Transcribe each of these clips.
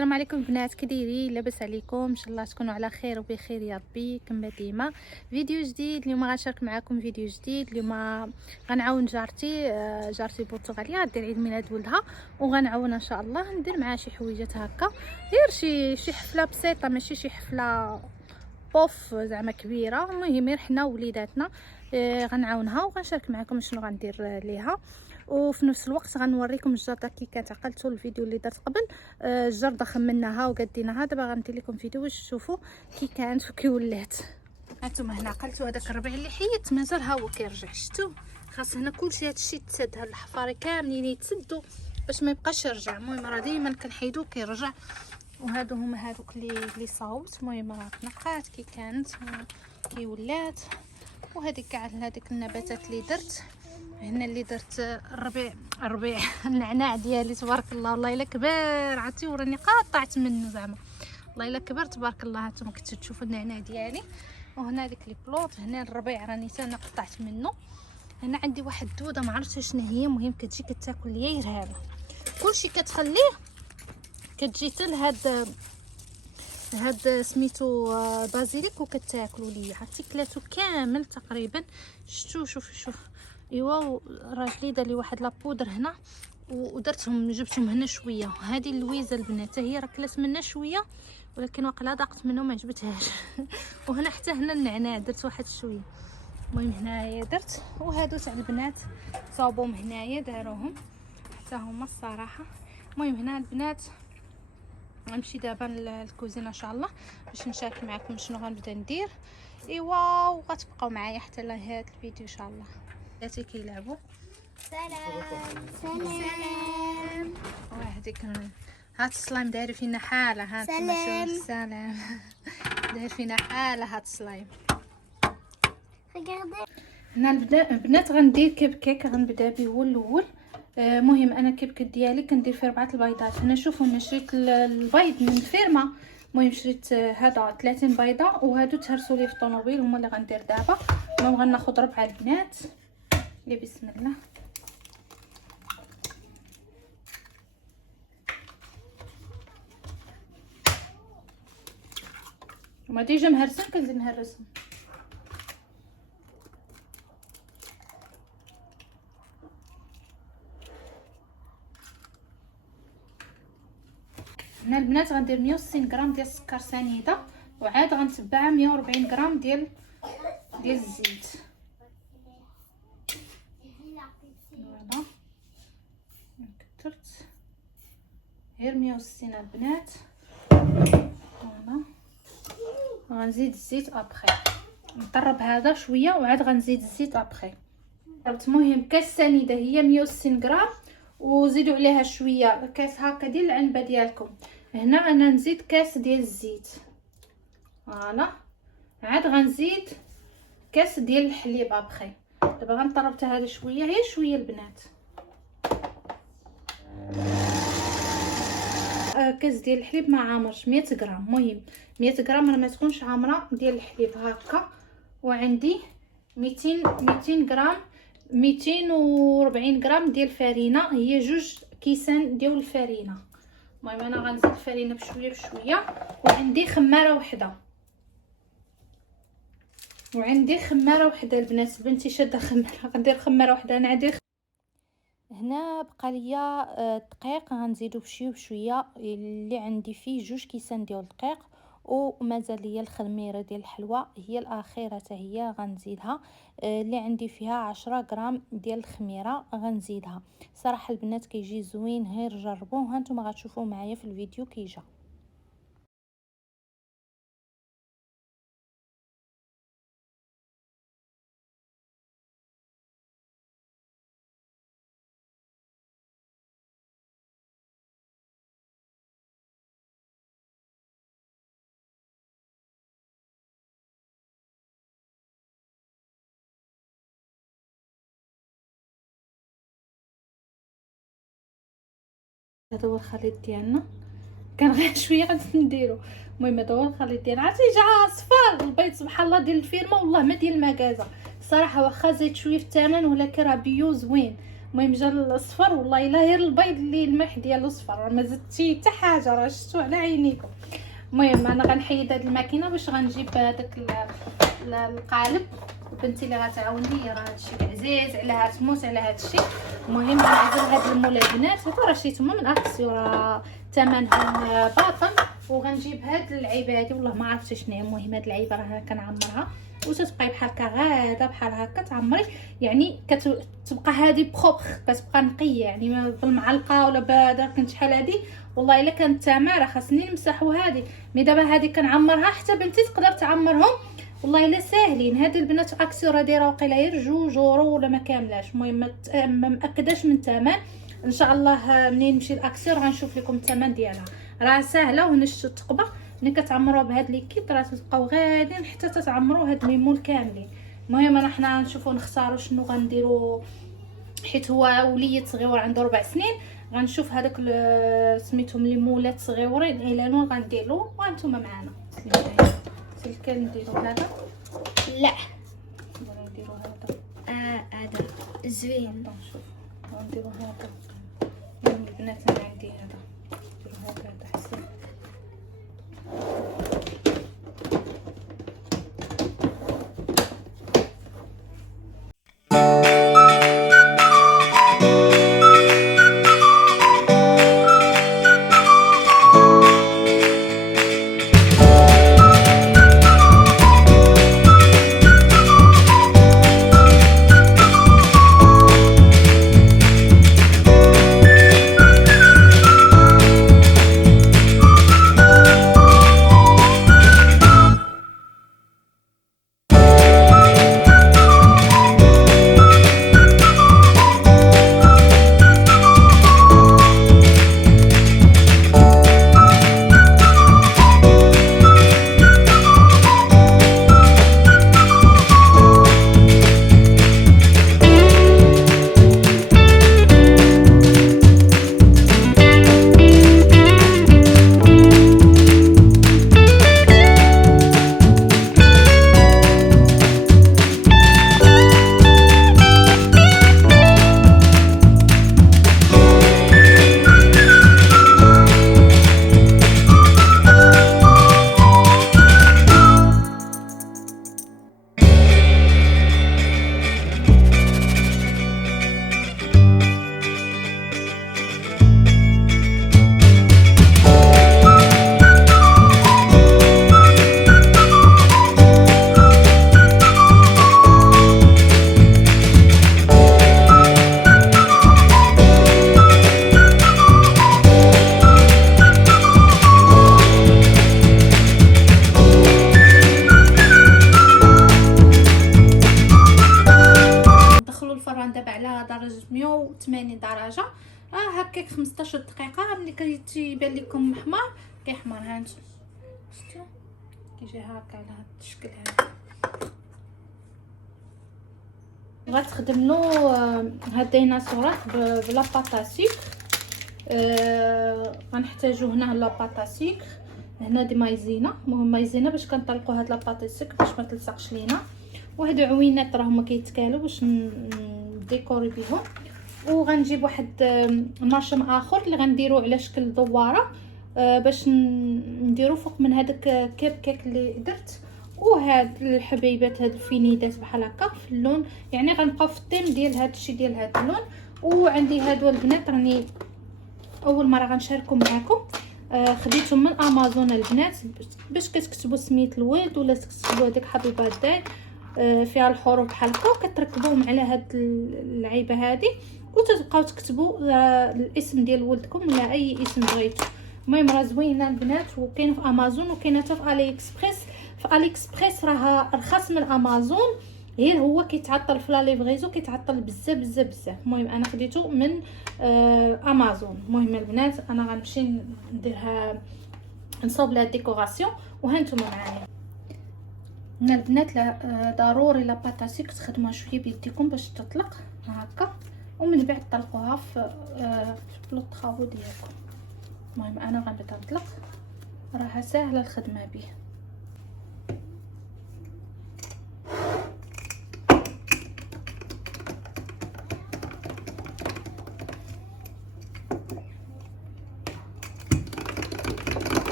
السلام عليكم البنات، كي دايرين؟ لاباس عليكم؟ ان شاء الله تكونوا على خير وبخير يا ربي كما ديما. فيديو جديد اليوم، غنشارك معكم فيديو جديد. اليوم غنعاون جارتي البرتغاليه دير عيد ميلاد ولدها، وغنعاونها ان شاء الله ندير معها شي حويجات هكا، غير شي حفله بسيطه، ماشي شي حفله بوف زعما كبيره. المهم غير حنا وليداتنا غنعاونها وغنشارك معكم شنو غندير ليها، وفي نفس الوقت غنوريكم الجرده كي كانت. عقلتوا الفيديو اللي درت قبل الجرده خمناها وقديناها، دابا غندير لكم فيديو باش تشوفوا كي كانت وكي ولات. هانتوما هنا عقلتوا هذاك الربيع اللي حيت مازال ها هو كيرجع، شفتوا؟ خاص هنا كلشي هادشي يتسد، هاد الحفاري كاملين يتسدوا باش ما يبقاش يرجع. المهم راه ديما كنحيدو كيرجع، وهادو هما هادوك اللي صاوبت. المهم راه تنقات كي كانت كي ولات. وهذيك كاع هذيك النباتات اللي درت هنا، اللي درت الربيع النعناع ديالي تبارك الله، والله الا كبير، عرفتي وراني قاطعت منه زعما، والله الا كبر تبارك الله. هانتوما كنتو تشوفوا النعناع ديالي. وهنا هذيك لي بلوط، هنا الربيع راني حتى انا قطعت منه. هنا عندي واحد الدوده ما عرفتش شنو هي، المهم كتجي كتاكل ليا يرهابه، كلشي كتخليه كتجي حتى هاد سميتو بازيليك وكتاكلوا ليا. عرفتي كلاتو كامل تقريبا، شفتوا؟ شوف ايوا راجلي دار لي واحد لابودر هنا ودرتهم جبتهم هنا شويه. هذه اللويزه البنات هي راه كلات منا شويه، ولكن واقيلا ضاقت منه ما عجبتهاش. وهنا حتى هنا النعناع درت واحد شويه. المهم هنايا درت، وهادو تاع البنات صاوبهم هنايا داروهم حتى هما الصراحه. المهم هنا البنات غنمشي دابا للكوزينه ان شاء الله باش نشارك معكم شنو غنبدا ندير. ايوا وغتبقاو معايا حتى لنهايه الفيديو ان شاء الله. بلاتي كيلعبوا. سلام وهذيك هات السلايم داير فينا حاله. هات سلام داير فينا حاله هات السلايم. هنا البنات غندير كيب كيك، غنبدا به هو الاول. مهم انا كيك ديالي كندير فيه 4 البيضات. هنا شوفوا انا شريت البيض من الفيرما. المهم شريت هذا 30 بيضه، وهادو تهرسوا لي في الطوموبيل هما اللي غندير دابا. المهم غناخذ 4 البنات اللي بسم الله. هما ديجا مهرسين كنزيد نهرسهم. هنا البنات غندير 160 غرام ديال السكر سنيده، وعاد غنتبعها 140 غرام ديال الزيت. فوالا كثرت غير 160 البنات. فوالا غنزيد الزيت ابخي، نطرب هذا شويه وعاد غنزيد الزيت ابخي. المهم كاس سنيده هي 160 غرام، وزيدوا عليها شويه كاس هكا ديال العنبه ديالكم. هنا انا نزيد كاس ديال الزيت. فوالا عاد غنزيد كاس ديال الحليب ابخي. دابا غنطرب هذا شويه، غير شويه البنات. كاس ديال الحليب ما عامرش 100 غرام. المهم 100 غرام راه ما تكونش عامره ديال الحليب هكا. وعندي 200 غرام 240 غرام ديال الفرينه، هي 2 كيسان ديال الفرينه. المهم انا غنزيد الفرينه بشويه بشويه. وعندي خماره وحده، البنات بنتي شاده خماره، غندير خماره وحده. انا عندي هنا بقى ليا دقيق غنزيدو بشويه بشويه، اللي عندي فيه 2 كيسان ديال الدقيق. ومازال ليا الخميره ديال الحلوى هي الاخيره حتى هي غنزيدها، اللي عندي فيها 10 غرام ديال الخميره غنزيدها. صراحه البنات كيجي زوين، غير جربوه هانتوما غتشوفوه معايا في الفيديو كيجا. هذا هو الخليط ديالنا، كان غير شويه غنديرو. المهم هذا هو الخليط ديالنا. عرفتي جا صفار البيض سبحان الله ديال الفيرما، والله ما ديال المكازا. الصراحه واخا زيد شويه في الثمن، ولكن راه بيو زوين. المهم جا الاصفر والله الا غير البيض اللي الملح ديالو صفر، ما زدتي حتى حاجه، راه شفتو على عينيكم. المهم انا غنحيد هاد الماكينه باش غنجيب هذاك القالب. بنتي اللي غتعاون لي، راه هادشي عزيز عليها تموت على هادشي. المهم غنعزل هاد الملونات هادو، راه شريتهم من اكسيو، راه ثمنهم باطل. وغنجيب هاد العيبه هادي والله ما عرفتش شنو هي. المهم هاد العيبه راه كنعمرها وتتبقاي بحال هكا غاده بحال هكا تعمري، يعني كتبقى هادي بروبر، كتبقى نقيه، يعني بالمعلقه ولا بهذا. كنت شحال هادي والله الا كانت تماره خاصني نمسحوا هادي. مي دابا هادي كنعمرها حتى بنتي تقدر تعمرهم والله الا ساهلين. هاد البنات اكسيو راه دايره واقيلا غير 2 يورو ولا ما كاملاش. المهم ما مأكداش من الثمن، ان شاء الله منين نمشي لاكسيو غنشوف لكم الثمن ديالها. راه ساهله ونشتو التقبه. ملي كتعمروها بهاد ليكيد راه تبقاو غاديين حتى تتعمروا هاد ليمون كاملين. المهم انا حنا نشوفوا نختاروا شنو غنديروا، حيت هو وليد صغيور عنده 4 سنين. غنشوف هذاك سميتهم ليمولات صغيورين اعلانون غنديرو وانتم معنا. سلكه نديرو هذا، لا نديرو هذا. هذا زوين. شوف غنديرو هذا. المهم البنات انا عندي هذا، نديرو هذا حسن. على درجه 180 درجه. هكاك 15 دقيقه. ملي كيبان لكم محمر كيحمر، ها انتم شفتوا كيجي هكا على هذا الشكل هذا. غتخدم له هاد الديناصورات بلا باطا سكر. غنحتاجو هنا لا باطا سكر، هنا دي مايزينا. المهم مايزينا باش كنطلقوا هاد لا باطا سكر باش ما تلصقش لينا. وهادو عوينات راهما كيتكالوا باش نديكوري بهم. وغنجيب واحد المرشم اخر اللي غنديرو على شكل دواره باش نديرو فوق من هذاك كيب كيك اللي درت. وهاد الحبيبات هاد الفينيدات بحال هكا في اللون، يعني غنبقاو في الثيم ديال هاد الشيء ديال هاد اللون. وعندي هادو البنات راني اول مره غنشاركهم معكم. خديتهم من امازون البنات باش كتكتبوا سميت الولد ولا تكتبوا هذيك حبيبات داي فيها الحروف بحال هكا، وكتركبوهم على هاد اللعيبه هذه وتبقاو تكتبوا الاسم ديال ولدكم ولا اي اسم بغيتو. المهم راه زوينه البنات، وكاين في امازون وكاينه حتى في الي اكسبريس. في الي اكسبريس راه ارخص من امازون، غير هو كيتعطل في لا ليفريزو، كيتعطل بزاف بزاف بزاف. المهم انا خديته من امازون. المهم البنات انا غنمشي نديرها نصوب لها الديكوراسيون وهانتوما معايا. هنا البنات ضروري لا باتاسيك تخدموها شويه بيديكم باش تطلق هكا، ومن بعد طلقوها في بلو طراو ديالكم. المهم انا غنبدا نطلق، راها ساهله الخدمه به.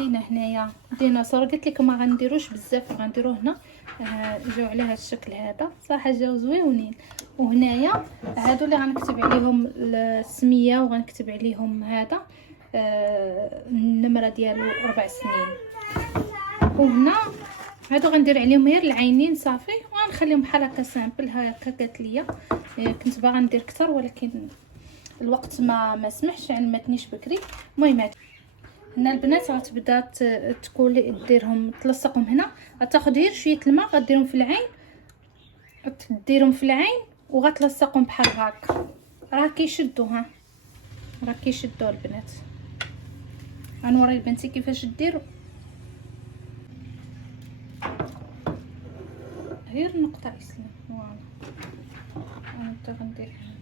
لينا هنايا ديناصور. قلت لكم ما غنديروش بزاف، غنديروه هنا جاو على هذا الشكل هذا صراحه جاو زويونين. وهنايا هادو اللي غنكتب عليهم السميه وغنكتب عليهم هذا النمره ديالو 4 سنين. وهنا هادو غندير عليهم غير العينين صافي، وغنخليهم بحال هكا سامبل هكا. قالت ليا كنت باغا ندير اكثر ولكن الوقت ما سمحش، يعني ما تنيش بكري. المهم هنا البنات غتبدا تكولي ديرهم تلصقهم هنا، غتاخذ غير شويه الماء غديرهم في العين، ديرهم في العين وغتلصقهم بحال هكا. راه كيشدوا، ها راه كيشدوا البنات. غنوري لبنتي كيفاش ديروا. غير نقطه اسلام فوالا. انا حتى غندير هاد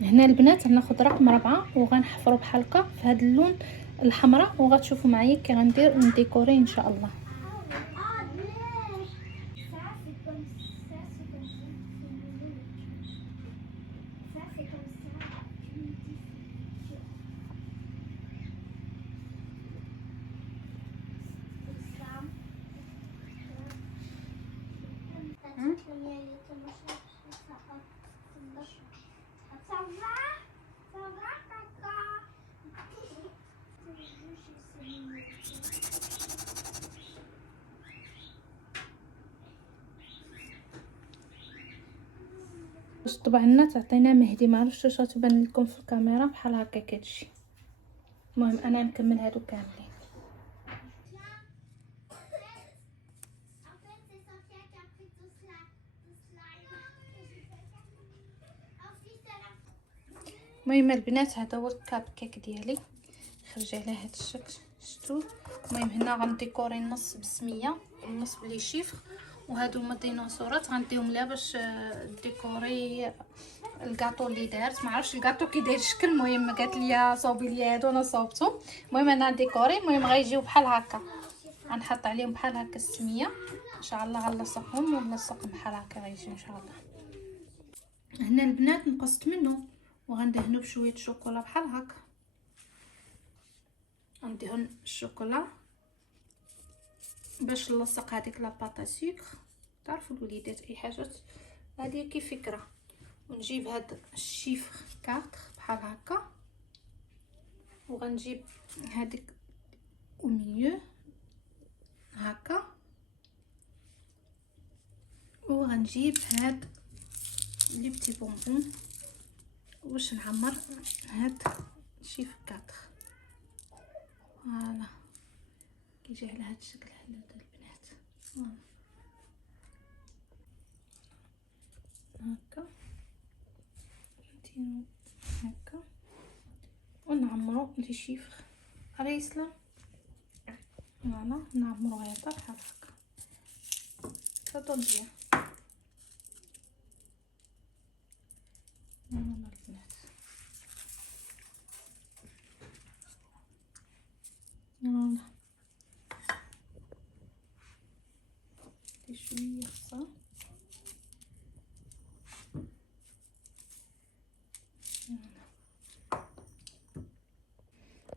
هنا البنات غناخذ رقم 4 وغنحفروا بحال هكا في هذا اللون الحمراء، وغتشوفوا معايا كي غندير نديكوري ان شاء الله. طبعا لنا تعطينا مهدي، ما عرفتش واش غتبان لكم في الكاميرا بحال هكا كتجي. المهم انا نكمل هادو كاملين. المهم البنات هذا هو الكاب كيك ديالي خرج على هذا الشكل شفتوا. المهم هنا غنديكوري النص بسميه والنص بلي شيفر، وهادو هما الديناصورات غنديهم ليها باش ديكوري الكاطو اللي دارت. ما عرفتش الكاطو كي داير الشكل، المهم قالت لي صوبي لي هادو انا صوبتهم. المهم انا ديكوري، المهم غيجيو بحال هكا، غنحط عليهم بحال هكا السميه ان شاء الله، غنلصقهم ونلصقهم بحال هكا غيجيو ان شاء الله. هنا البنات نقصت منه وغندهنو بشويه شوكولا بحال هكا، غندهن الشوكولا باش نلصق هذيك لاباطا سكر. تعرفوا الوليدات اي حاجه هذه كيف فكره. ونجيب هاد الشيفر 4 بحال هكا، وغنجيب هذيك وميو هكا، وغنجيب هاد لي بتي بونبون باش نعمر هاد شيفر 4. فوالا كيجي على هاد الشكل حلو البنات. هكا نديرو هكا ونعمرو لي شيفر على يسلم. فوالا نعمرو هذا بحال هكا صدو مزيان. فوالا البنات فوالا شويه خصها.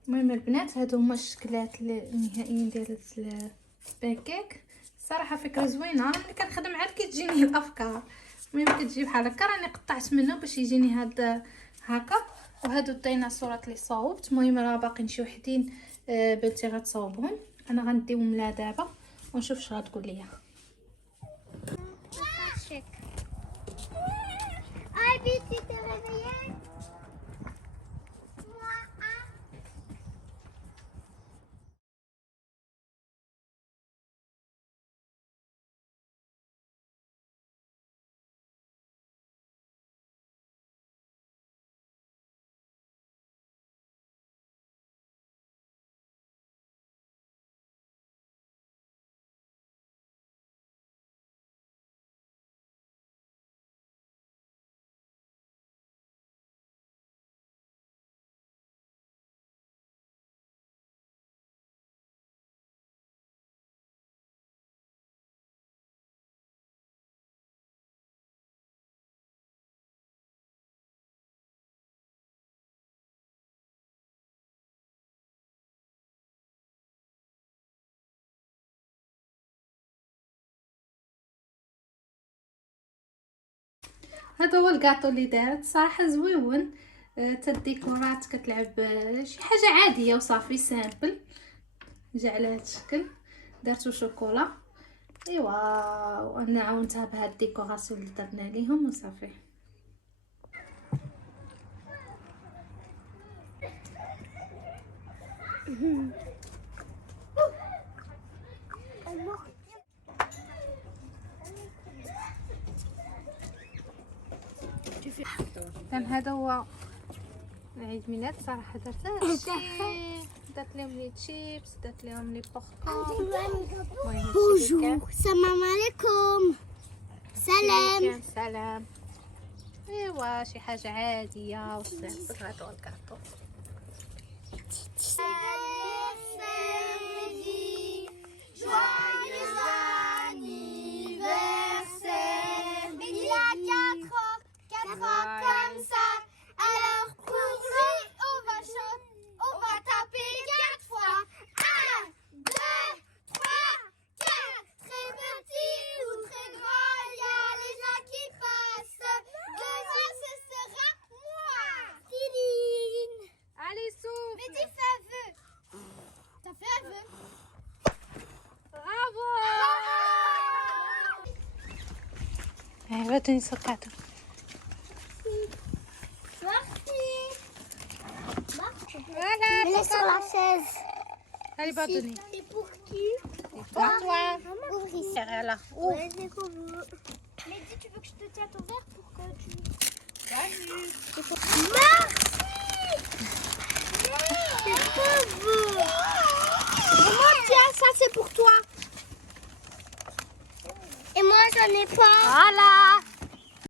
المهم البنات هادو هما الشكلات النهائيين ديال الباكيك. الصراحه فكره زوينه، انا ملي كنخدم عاد كتجيني الافكار. المهم كتجي بحال هكا، راني قطعت منه باش يجيني هاد هكا. وهادو الديناصورات اللي صاوبت. المهم راه باقيين شي وحدين بنتي غتصاوبهم، انا غنديهم لها دابا ونشوف اش غتقول ليا. Ai, Bici, te réveillais? هذا هو الكاطو اللي دارت صراحه زويون. تا الديكورات كتلعب شي حاجه عاديه وصافي سامبل، جا على هذا الشكل. درتو شوكولا ايوا، وانا عاونتها بهاد الديكوراسيون اللي درنا ليهم وصافي. كان هذا هو عيد ميلاد صراحه. درت هادشي، درت لهم لي تشيبس، درت لهم لي بوبكورن. بونجور، السلام عليكم. سلام. سلام. ايوا شي حاجه عاديه وصافي. هذا هو الكاطو. Comme ça. Alors pour lui, on va chanter, on va taper 4 fois. 1, 2, 3, 4. Très petit ou très grand, il y a les gens qui passent. Demain, ce sera moi. Tidine. Allez, souffle. Mais tu fais un vœu. T'as fait un vœu. برافو. ايوا تاني سقعتو. Voilà, Elle est sur la chaise. allez, pardonnez. C'est pour qui? Pour toi. Pour ici. Voilà. Ouais, c'est pour vous. Mais dis, tu veux que je te tienne ton verre pour que tu... Salut. Merci. C'est pour vous. Maman, tiens, ça c'est pour toi. Et moi, j'en ai pas. Voilà.